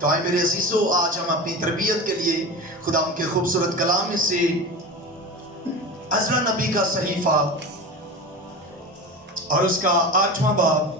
تو آئے میرے عزیزو، آج ہم اپنی تربیت کے لیے خدا کے خوبصورت کلام میں سے عزرا نبی کا صحیفہ اور اس کا 8واں باب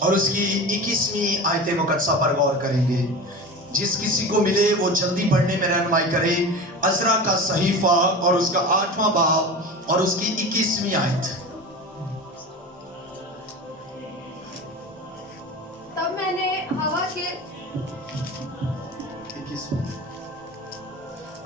اور اس کی 21ویں آیت مقدسہ پر غور کریں گے۔ جس کسی کو ملے وہ جلدی پڑھنے میں رہنمائی کرے۔ عزرا کا صحیفہ اور اس کا 8واں باب اور اس کی 21ویں آیت۔ تب میں نے ہوا کے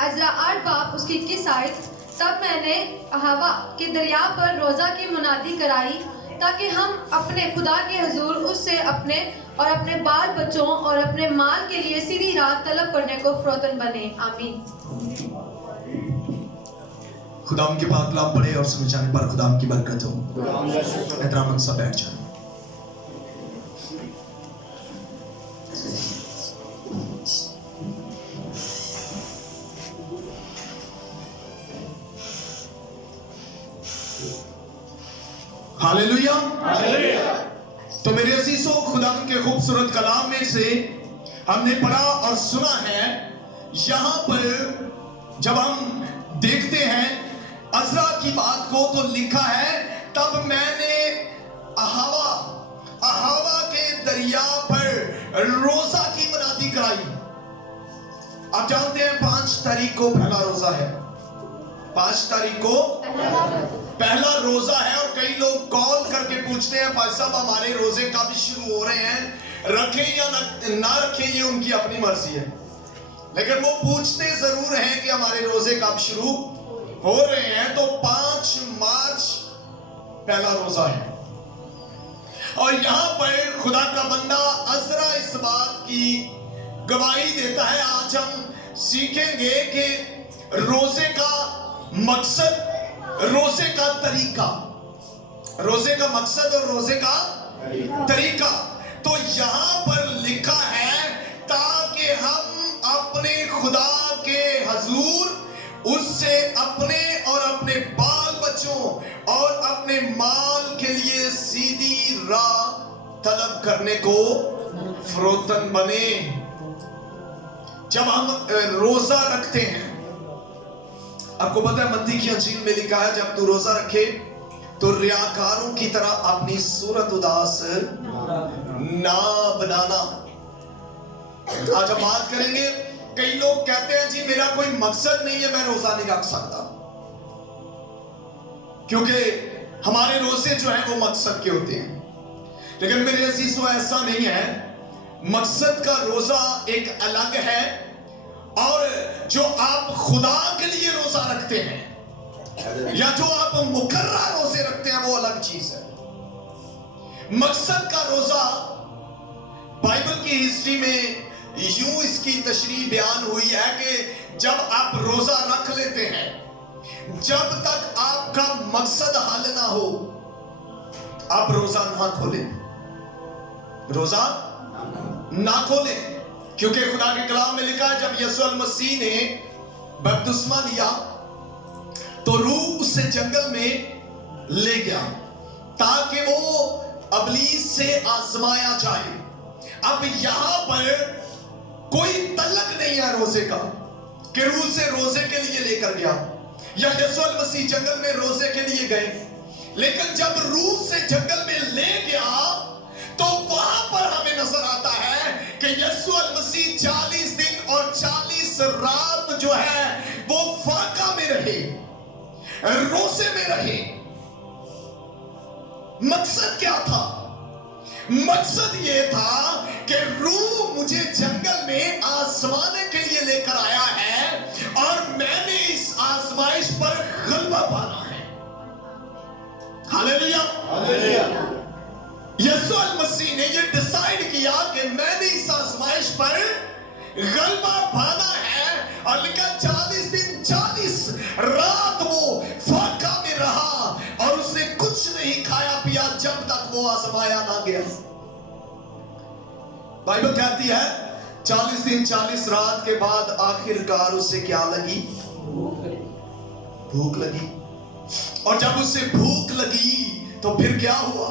عزرا 8 باب اس کی 21 آیت۔ تب میں نے ہوا کے دریا پر روزہ کی منادی کرائی تاکہ ہم اپنے خدا کے حضور اس سے اپنے اور اپنے بال بچوں اور اپنے مال کے لیے سیدھی راہ طلب کرنے کو فروتن بنے۔ آمین۔ خدا ان کے پاک کلام پڑھے اور سمجھانے پر خدا ان کی برکت ہو۔ احترام سب بیٹھ جائیں۔ ہاللیلویا۔ تو میرے عزیزوں، خدا کے خوبصورت کلام میں سے ہم نے پڑھا اور سنا ہے، یہاں پر جب ہم دیکھتے ہیں عزرا کی بات کو تو لکھا ہے تب میں نے اہوا کے دریا پر روزہ کی منادی کرائی۔ آپ جانتے ہیں 5 تاریخ کو پہلا روزہ ہے۔ 5 تاریخ کو پہلا روزہ ہے، اور کئی لوگ کال کر کے پوچھتے ہیں بھائی صاحب ہمارے روزے کب شروع ہو رہے ہیں، رکھیں یا نہ رکھیں یہ ان کی اپنی مرضی ہے، لیکن وہ پوچھتے ضرور ہیں کہ ہمارے روزے کب شروع ہو رہے ہیں۔ تو 5 مارچ پہلا روزہ ہے، اور یہاں پر خدا کا بندہ عزرا اس بات کی گواہی دیتا ہے۔ آج ہم سیکھیں گے کہ روزے کا مقصد، روزے کا طریقہ، روزے کا مقصد اور روزے کا طریقہ۔ تو یہاں پر لکھا ہے تاکہ ہم اپنے خدا کے حضور اس سے اپنے اور اپنے بال بچوں اور اپنے مال کے لیے سیدھی راہ طلب کرنے کو فروتن بنے۔ جب ہم روزہ رکھتے ہیں، آپ کو پتہ ہے متی کی انجیل میں لکھا ہے جب تو روزہ رکھے تو ریاکاروں کی طرح اپنی صورت اداس نہ بنانا۔ آج ہم بات کریں گے، کئی لوگ کہتے ہیں جی میرا کوئی مقصد نہیں ہے، میں روزہ نہیں رکھ سکتا، کیونکہ ہمارے روزے جو ہیں وہ مقصد کے ہوتے ہیں۔ لیکن میرے عزیزو ایسا نہیں ہے، مقصد کا روزہ ایک الگ ہے، اور جو آپ خدا کے لیے روزہ رکھتے ہیں یا جو آپ مقررہ روزے رکھتے ہیں وہ الگ چیز ہے۔ مقصد کا روزہ بائبل کی ہسٹری میں یوں اس کی تشریح بیان ہوئی ہے کہ جب آپ روزہ رکھ لیتے ہیں، جب تک آپ کا مقصد حل نہ ہو آپ روزہ نہ کھولیں، روزہ نہ کھولیں، کیونکہ خدا کے کلام میں لکھا ہے جب یسوع المسیح نے بپتسمہ لیا تو روح اسے جنگل میں لے گیا تاکہ وہ ابلیس سے آزمایا جائے۔ اب یہاں پر کوئی تعلق نہیں ہے روزے کا کہ روح سے روزے کے لیے لے کر گیا، یا یسوع المسیح جنگل میں روزے کے لیے گئے، لیکن جب روح سے جنگل میں لے گیا تو وہاں پر ہمیں نظر آتا ہے کہ یسوع المسیح 40 دن اور 40 رات جو ہے وہ فاقہ میں رہے، روزے میں رہے۔ مقصد کیا تھا؟ مقصد یہ تھا کہ روح مجھے جنگل میں آزمانے کے لیے لے کر آیا ہے، اور میں نے اس آزمائش پر غلبہ پانا ہے۔ ہاللیلویا۔ یسوع المسیح نے یہ ڈیسائیڈ کیا کہ میں نے اس آزمائش پر غلبہ پانا ہے، اور لکھا 40 دن 40 رات وہ فاقہ میں رہا، اور اس نے کچھ نہیں کھایا پیا جب تک وہ آزمایا نہ گیا۔ بائبل کہتی ہے 40 دن 40 رات کے بعد آخر کار اسے کیا لگی؟ بھوک لگی، اور جب اسے بھوک لگی تو پھر کیا ہوا؟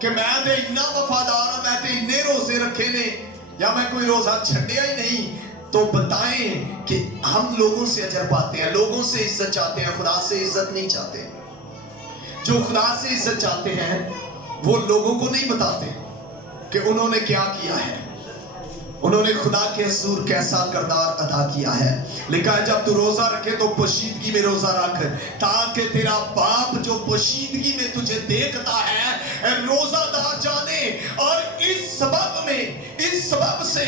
کہ میں تے اتنا وفادار ہوں, میں تے اتنے روزے رکھے نے, یا میں کوئی روزہ چھڑیا ہی نہیں, تو بتائیں کہ ہم لوگوں سے اجر پاتے ہیں, لوگوں سے عزت چاہتے ہیں, خدا سے عزت نہیں چاہتے. جو خدا سے عزت چاہتے ہیں وہ لوگوں کو نہیں بتاتے کہ انہوں نے کیا کیا ہے, انہوں نے خدا کے حضور کیسا کردار ادا کیا ہے. لکھا ہے جب تو روزہ رکھے تو پوشیدگی میں روزہ رکھ, تاکہ تیرا باپ جو پوشیدگی میں تجھے دیکھتا ہے روزہ دار جانے, اور اس سبب سے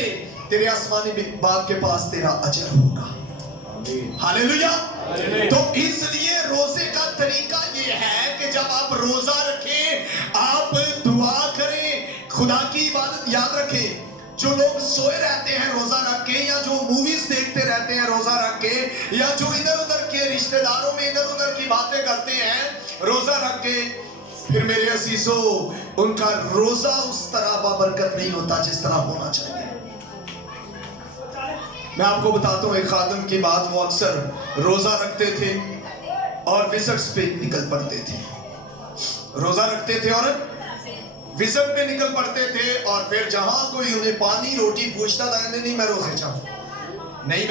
تیرے آسمانی باپ کے پاس تیرا اجر ہوگا. ہاللیلویا. تو اس لیے روزے کا طریقہ یہ ہے کہ جب آپ روزہ رکھیں آپ دعا کریں, خدا کی عبادت یاد رکھیں. جو لوگ سوئے رہتے ہیں روزہ رکھ کے, یا جو موویز دیکھتے رہتے ہیں روزہ رکھ کے, یا جو ادھر ادھر کے رشتہ داروں میں ادھر ادھر کی باتیں کرتے ہیں روزہ رکھ کے, پھر میرے عزیزو ان کا روزہ اس طرح بابرکت نہیں ہوتا جس طرح ہونا چاہیے. میں آپ کو بتاتا ہوں ایک خادم کی بات, وہ اکثر روزہ رکھتے تھے اور وزٹس پہ نکل پڑتے تھے, روزہ رکھتے تھے اور وزٹ پہ نکل پڑتے تھے, اور پھر جہاں کوئی انہیں پانی روٹی پوچھتا تھا نہیں میں روزے چاہوں نہیں.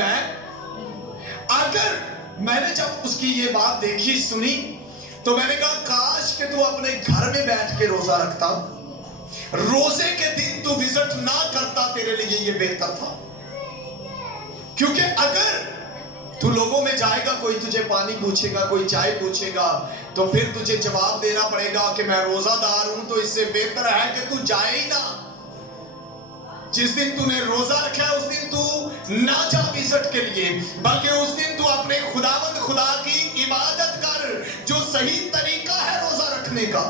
اگر میں نے جب اس کی یہ بات دیکھی سنی تو میں نے کہا کاش کہ تو اپنے گھر میں بیٹھ کے روزہ رکھتا, روزے کے دن تو وزٹ نہ کرتا, تیرے لیے یہ بہتر تھا. کیونکہ اگر تو لوگوں میں جائے گا, کوئی تجھے پانی پوچھے گا, کوئی چائے پوچھے گا, تو پھر تجھے جواب دینا پڑے گا کہ میں روزہ دار ہوں, تو اس سے بہتر ہے کہ تو جائے ہی نہ. جس دن تو نے روزہ رکھا ہے اس دن تو نہ جا وزٹ کے لیے, بلکہ اس دن تو اپنے خداوند خدا کی عبادت کر, جو صحیح طریقہ ہے روزہ رکھنے کا.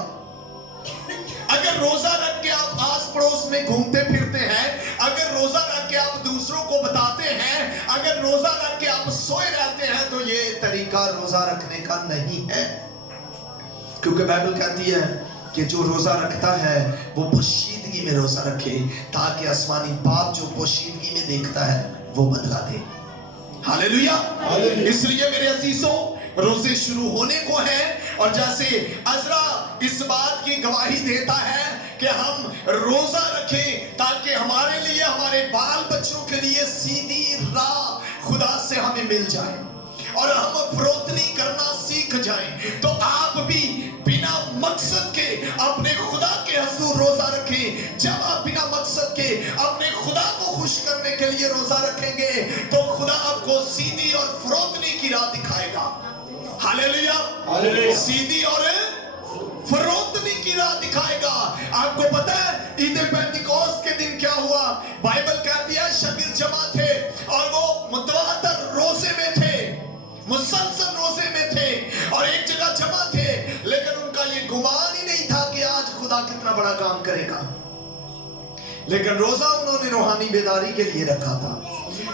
اگر روزہ رکھ کے آپ آس پڑوس میں گھومتے پھرتے ہیں, اگر روزہ رکھ کے آپ دوسروں کو بتاتے ہیں, اگر روزہ رکھ کے آپ سوئے رہتے ہیں, تو یہ طریقہ روزہ رکھنے کا نہیں ہے. کیونکہ بائبل کہتی ہے کہ جو روزہ رکھتا ہے وہ پوشیدگی میں روزہ رکھے, تاکہ آسمانی باپ جو پوشیدگی میں دیکھتا ہے وہ بدلا دے. ہاللیلویا. اس لیے میرے عزیزوں روزے شروع ہونے کو ہیں, اور جیسے عزرا اس بات کی گواہی دیتا ہے کہ ہم روزہ رکھیں تاکہ ہمارے لیے, ہمارے بال بچوں کے لیے سیدھی راہ خدا سے ہمیں مل جائے اور ہم فروتنی کرنا سیکھ جائیں. تو آپ بھی بنا مقصد کے اپنے خدا کے حضور روزہ رکھیں. جب آپ بنا مقصد کے اپنے خدا کو خوش کرنے کے لیے روزہ رکھیں گے تو خدا آپ کو سیدھی اور فروتنی کی راہ دکھائے گا. ہاللیلویا. سیدھی اور فروتنی کی راہ دکھائے گا. آپ کو پتا ہے عید پینتیکوست کے دن کیا ہوا؟ بائبل کہتی ہے شاگرد جمع تھے اور وہ متواتر روزے میں تھے, مسلسل روزے میں تھے, اور ایک جگہ جمع تھے, لیکن ان کا یہ گمان ہی نہیں تھا کہ آج خدا کتنا بڑا کام کرے گا. لیکن روزہ انہوں نے روحانی بیداری کے لیے رکھا تھا,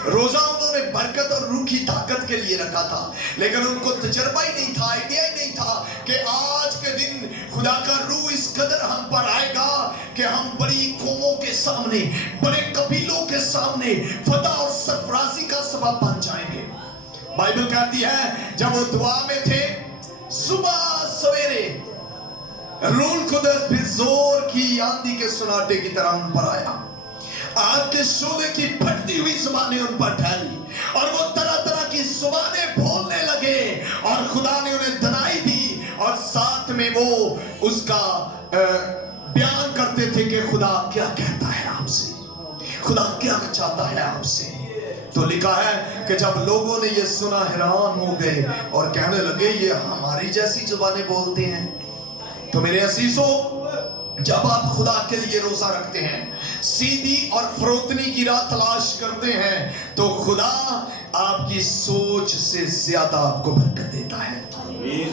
روزہ انہوں نے برکت اور روح کی طاقت کے لیے رکھا تھا, لیکن ان کو تجربہ ہی نہیں تھا, آئیڈیا ہی نہیں تھا کہ آج کے دن خدا کا روح اس قدر ہم پر آئے گا کہ ہم بڑی قوموں کے سامنے, بڑے قبیلوں کے سامنے فتح اور سرفرازی کا سبب بن جائیں گے. بائبل کہتی ہے جب وہ دعا میں تھے, صبح سویرے روح القدس پھر زور کی آندھی کے سناٹے کی طرح ان پر آیا, آگ کے شعلے کی پھٹتی ہوئی زبانیں ان پر ٹھہری, اور وہ طرح طرح کی زبانیں بولنے لگے, اور خدا نے انہیں دنائی دی, اور ساتھ میں وہ اس کا بیان کرتے تھے کہ خدا کیا کہتا ہے آپ سے, خدا کیا چاہتا ہے آپ سے. تو لکھا ہے کہ جب لوگوں نے یہ سنا حیران ہو گئے اور کہنے لگے یہ ہماری جیسی زبانیں بولتے ہیں. تو میرے عزیزوں جب آپ خدا کے لیے روزہ رکھتے ہیں, سیدھی اور فروتنی کی راہ تلاش کرتے ہیں, تو خدا آپ کی سوچ سے زیادہ آپ کو برکت دیتا ہے.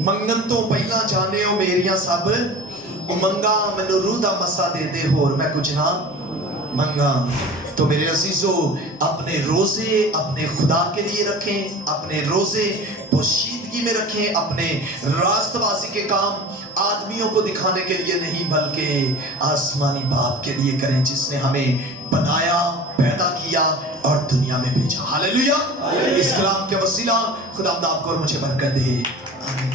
منگن تو پہلا جانے ہو میریاں سب منگا مینوں روح دا مسا دے دے ہور میں کچھ نہ منگا. تو میرے عزیزو اپنے روزے اپنے خدا کے لیے رکھیں, اپنے روزے پوشیدگی میں رکھیں, اپنے راست بازی کے کام آدمیوں کو دکھانے کے لیے نہیں بلکہ آسمانی باپ کے لیے کریں جس نے ہمیں بنایا, پیدا کیا اور دنیا میں بھیجا. ہاللیلویا. اس کلام کے وسیلہ خدا آپ کو اور مجھے برکت دے. آمین.